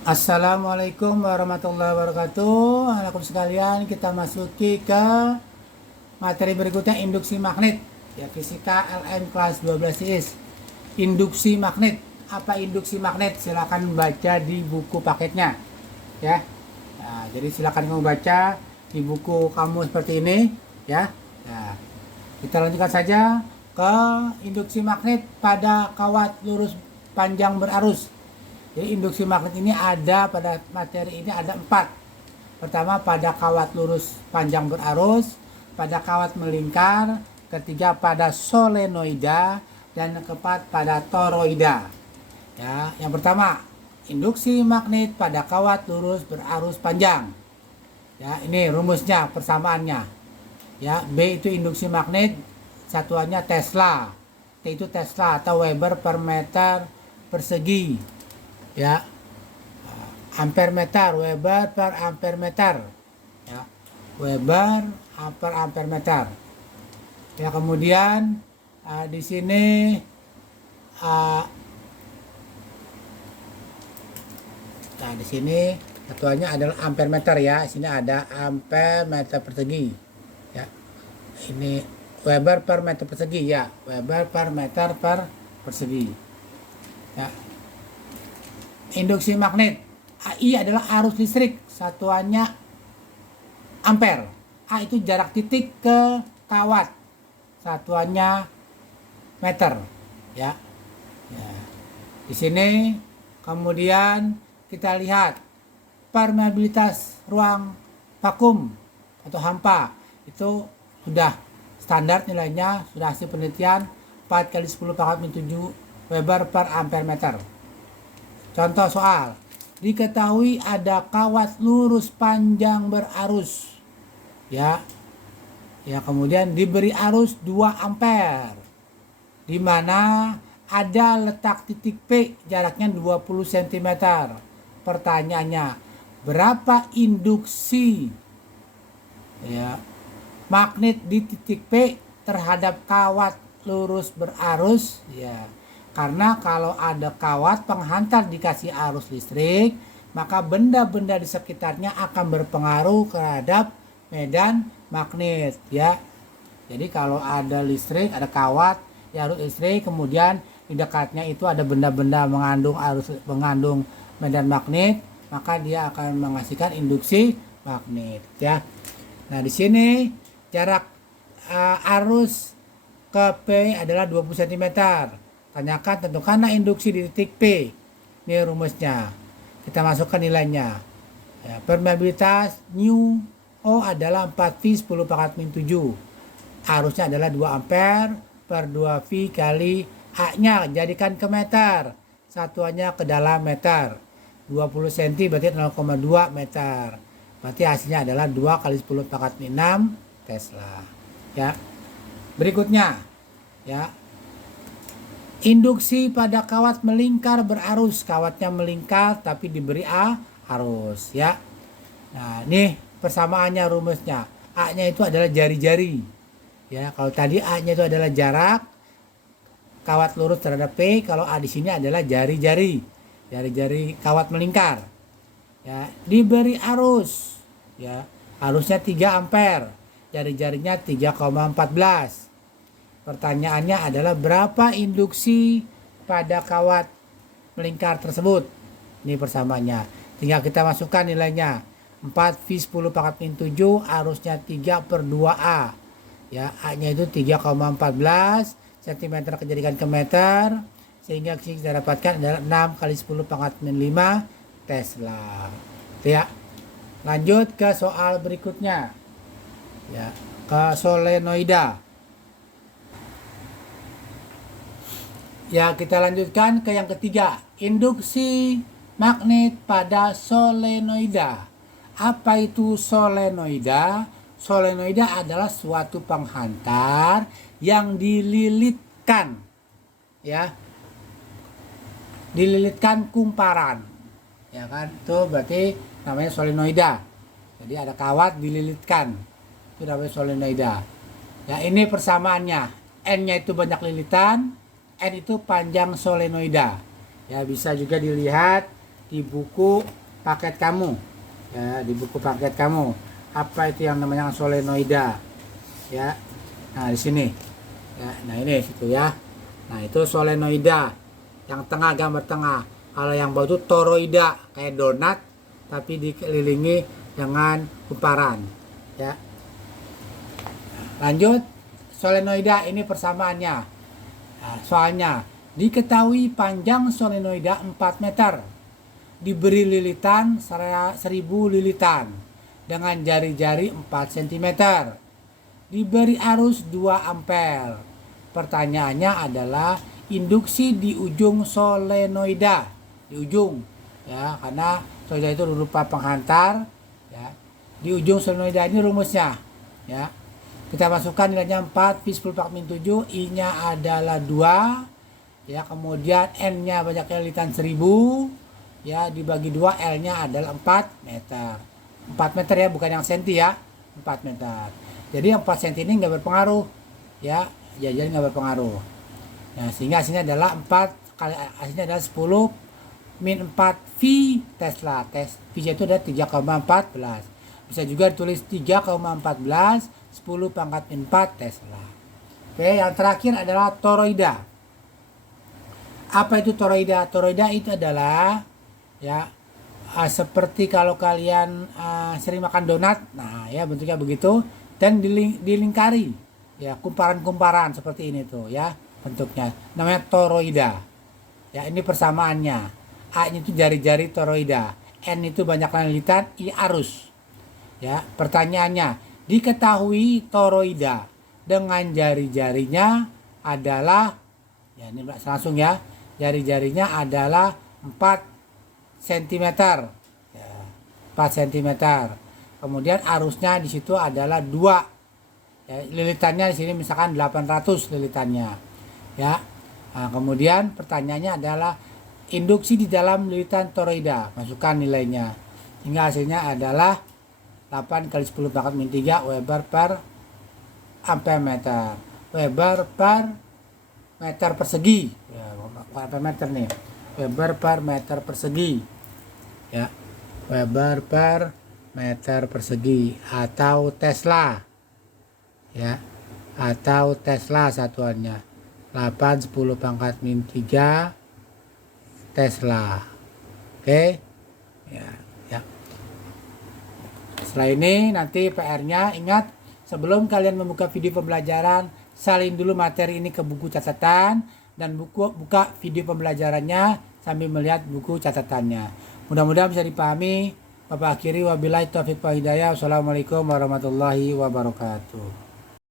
Assalamualaikum warahmatullahi wabarakatuh. Anak-anak sekalian, kita masuki ke materi berikutnya, induksi magnet. Ya, fisika LM kelas 12 IS. Induksi magnet. Apa induksi magnet? Silakan baca di buku paketnya. Ya. Nah, jadi silakan kamu baca di buku kamu seperti ini, ya. Nah, kita lanjutkan saja ke induksi magnet pada kawat lurus panjang berarus. Jadi induksi magnet ini ada pada materi ini ada 4. Pertama pada kawat lurus panjang berarus, pada kawat melingkar, ketiga pada solenoida, dan keempat pada toroida. Ya, yang pertama induksi magnet pada kawat lurus berarus panjang. Ya, ini rumusnya, persamaannya. Ya, B itu induksi magnet, satuannya Tesla. T itu Tesla atau Weber per meter persegi. Ya, ampere meter, Weber per ampere meter, ya, Weber per ampere meter. Ya, kemudian di sini nah di sini satuannya adalah ampere meter, ya. Sini ada ampere meter persegi, ya. Ini Weber per meter persegi, ya, Weber per meter per persegi, ya. Induksi magnet AI adalah arus listrik, satuannya ampere. A itu jarak titik ke kawat, satuannya meter, ya. Ya. Di sini kemudian kita lihat permeabilitas ruang vakum atau hampa itu sudah standar nilainya, sudah hasil penelitian 4 kali 10 pangkat 7 Weber per ampere meter. Contoh soal, diketahui ada kawat lurus panjang berarus, ya. Ya, kemudian diberi arus 2 ampere, di mana ada letak titik P jaraknya 20 cm. Pertanyaannya, berapa induksi, ya, magnet di titik P terhadap kawat lurus berarus, ya. Karena kalau ada kawat penghantar dikasih arus listrik, maka benda-benda di sekitarnya akan berpengaruh terhadap medan magnet, ya. Jadi kalau ada listrik, ada kawat, ya, arus listrik, kemudian di dekatnya itu ada benda-benda mengandung medan magnet, maka dia akan menghasilkan induksi magnet, ya. Nah, di sini jarak arus ke P adalah 20 cm. Tanyakan tentukanlah induksi di titik P. Ini rumusnya. Kita masukkan nilainya. Ya, permeabilitas nu O adalah 4V 10 pangkat min 7. Arusnya adalah 2 ampere per 2V kali A-nya jadikan ke meter. Satuannya ke dalam meter. 20 cm berarti 0,2 meter. Berarti hasilnya adalah 2 kali 10 pangkat min 6 Tesla. Ya. Berikutnya, ya. Induksi pada kawat melingkar berarus, kawatnya melingkar tapi diberi arus, ya. Nah, ini persamaannya, rumusnya. A-nya itu adalah jari-jari. Ya, kalau tadi A-nya itu adalah jarak kawat lurus terhadap P, kalau A di sini adalah jari-jari. Jari-jari kawat melingkar. Ya, diberi arus, ya. Arusnya 3 ampere. Jari-jarinya 3,14. Pertanyaannya adalah berapa induksi pada kawat melingkar tersebut. Ini persamaannya. Tinggal kita masukkan nilainya. 4V 10 pangkat min 7, arusnya 3 per 2A. Ya, A-nya itu 3,14 cm kejadikan ke meter. Sehingga kita dapatkan adalah 6 kali 10 pangkat min 5 Tesla. Ya. Lanjut ke soal berikutnya. Ya, ke solenoida. Ya, kita lanjutkan ke yang ketiga, induksi magnet pada solenoida. Apa itu solenoida? Solenoida adalah suatu penghantar yang dililitkan, ya, dililitkan kumparan, ya kan? Itu berarti namanya solenoida. Jadi ada kawat dililitkan, itu namanya solenoida. Ya, ini persamaannya, N-nya itu banyak lilitan, N itu panjang solenoida. Ya, bisa juga dilihat di buku paket kamu. Ya, di buku paket kamu. Apa itu yang namanya solenoida? Ya. Nah, di sini. Ya, nah ini situ ya. Nah, itu solenoida. Yang tengah, gambar tengah. Kalau yang bawah itu toroida, kayak donat tapi dikelilingi dengan kumparan. Ya. Lanjut, solenoida ini persamaannya. Nah, soalnya diketahui panjang solenoida 4 meter, diberi lilitan 1000 lilitan dengan jari-jari 4 cm, diberi arus 2 ampere. Pertanyaannya adalah induksi di ujung solenoida, di ujung ya, karena solenoida itu berupa penghantar ya. Di ujung solenoida ini rumusnya ya. Kita masukkan nilainya 4 pi 10 pangkat min 7, I-nya adalah 2 ya, kemudian N-nya banyaknya lilitan 1000 ya, dibagi 2, L-nya adalah 4 meter. 4 meter ya, bukan yang senti ya, 4 meter. Jadi yang 4 senti ini nggak berpengaruh ya, jadi nggak berpengaruh. Nah, sehingga hasilnya adalah 4 kali hasilnya adalah 10 min 4 V Tesla. V itu adalah 3,14. Bisa juga ditulis 3,14 10 pangkat min 4 Tesla. Oke, yang terakhir adalah toroida. Apa itu toroida? Toroida itu adalah ya seperti kalau kalian sering makan donat, nah ya bentuknya begitu, dan dilingkari ya, kumparan-kumparan seperti ini tuh ya bentuknya, namanya toroida. Ya, ini persamaannya. A itu jari-jari toroida, N itu banyak lilitan, I arus. Ya, pertanyaannya, diketahui toroida dengan jari-jarinya adalah, ya ini langsung ya, jari-jarinya adalah 4 cm ya, 4 cm. Kemudian arusnya di situ adalah 2 ya, lilitannya di sini misalkan 800 lilitannya ya. Nah, kemudian pertanyaannya adalah induksi di dalam lilitan toroida, masukkan nilainya, hingga hasilnya adalah 8 kali 10 pangkat min 3 Weber per ampere meter. Weber per meter persegi. Ya, bukan ampere meter nih. Weber per meter persegi. Ya. Weber per meter persegi atau Tesla. Ya. Atau Tesla satuannya. 8 10 pangkat min 3 Tesla. Oke. Ya. Setelah ini nanti PR-nya, ingat sebelum kalian membuka video pembelajaran, salin dulu materi ini ke buku catatan dan buka video pembelajarannya sambil melihat buku catatannya. Mudah-mudahan bisa dipahami. Bapak akhiri wabillahi taufiq wal hidayah. Wassalamualaikum warahmatullahi wabarakatuh.